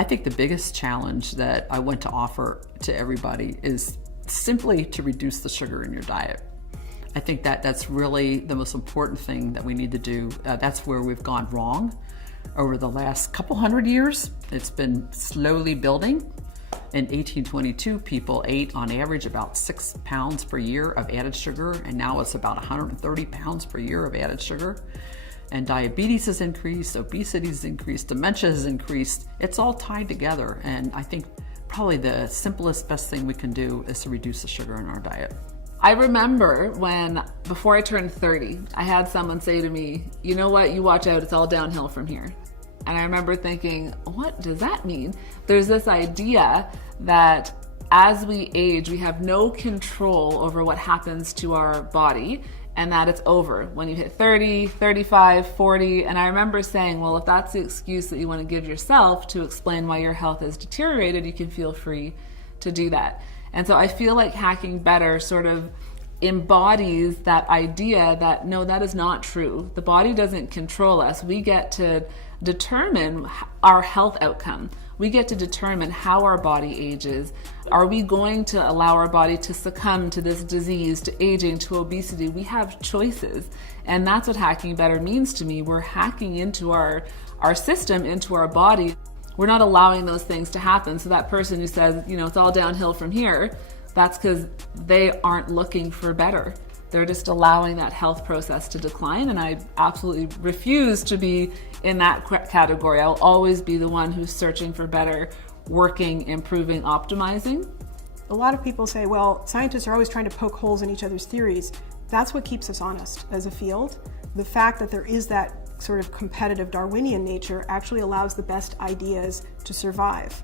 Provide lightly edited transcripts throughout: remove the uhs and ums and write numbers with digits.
I think the biggest challenge that I want to offer to everybody is simply to reduce the sugar in your diet. I think that that's really the most important thing that we need to do. That's where we've gone wrong over the last couple hundred years. It's been slowly building. In 1822, people ate on average about 6 pounds per year of added sugar, and now it's about 130 pounds per year of added sugar. And diabetes has increased, obesity has increased, dementia has increased. It's all tied together, and I think probably the simplest, best thing we can do is to reduce the sugar in our diet. I remember when, before I turned 30, I had someone say to me, you know what, you watch out, it's all downhill from here. And I remember thinking, what does that mean? There's this idea that as we age, we have no control over what happens to our body, and that it's over when you hit 30, 35, 40. And I remember saying, well, if that's the excuse that you want to give yourself to explain why your health has deteriorated, you can feel free to do that. And so I feel like Hacking Better sort of embodies that idea that no, that is not true. The body doesn't control us. We get to determine our health outcome. We get to determine how our body ages. Are we going to allow our body to succumb to this disease, to aging, to obesity? We have choices. And that's what Hacking Better means to me. We're hacking into our system, into our body. We're not allowing those things to happen. So that person who says, you know, it's all downhill from here, that's because they aren't looking for better. They're just allowing that health process to decline, and I absolutely refuse to be in that category. I'll always be the one who's searching for better, working, improving, optimizing. A lot of people say, well, scientists are always trying to poke holes in each other's theories. That's what keeps us honest as a field. The fact that there is that sort of competitive Darwinian nature actually allows the best ideas to survive.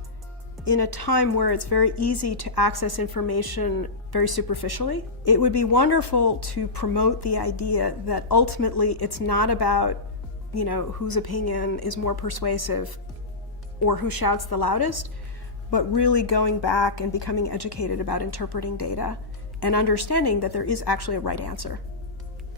In a time where it's very easy to access information very superficially, it would be wonderful to promote the idea that ultimately it's not about, you know, whose opinion is more persuasive or who shouts the loudest, but really going back and becoming educated about interpreting data and understanding that there is actually a right answer.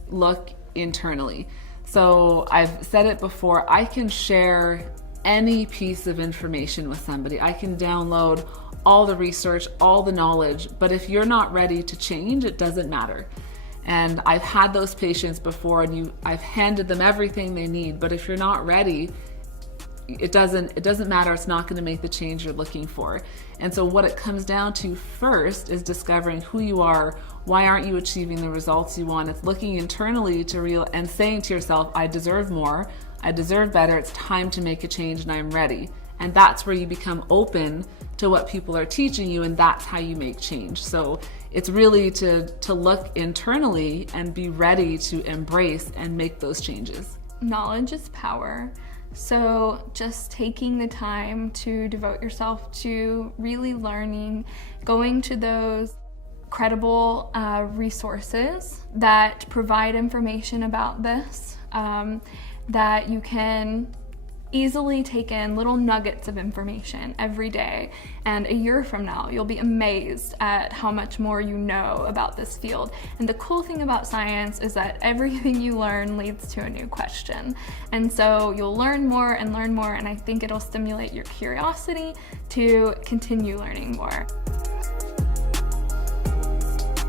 Look internally. So I've said it before, I can share any piece of information with somebody. I can download all the research, all the knowledge, but if you're not ready to change, it doesn't matter. And I've had those patients before, and I've handed them everything they need, but if you're not ready, it doesn't matter. It's not going to make the change you're looking for. And so what it comes down to first is discovering who you are. Why aren't you achieving the results you want? It's looking internally and saying to yourself, I deserve more, I deserve better, it's time to make a change, and I'm ready. And that's where you become open to what people are teaching you, and that's how you make change. So it's really to look internally and be ready to embrace and make those changes. Knowledge is power. So just taking the time to devote yourself to really learning, going to those credible resources that provide information about this, that you can easily take in little nuggets of information every day, and a year from now you'll be amazed at how much more you know about this field. And the cool thing about science is that everything you learn leads to a new question, and so you'll learn more, and I think it'll stimulate your curiosity to continue learning more.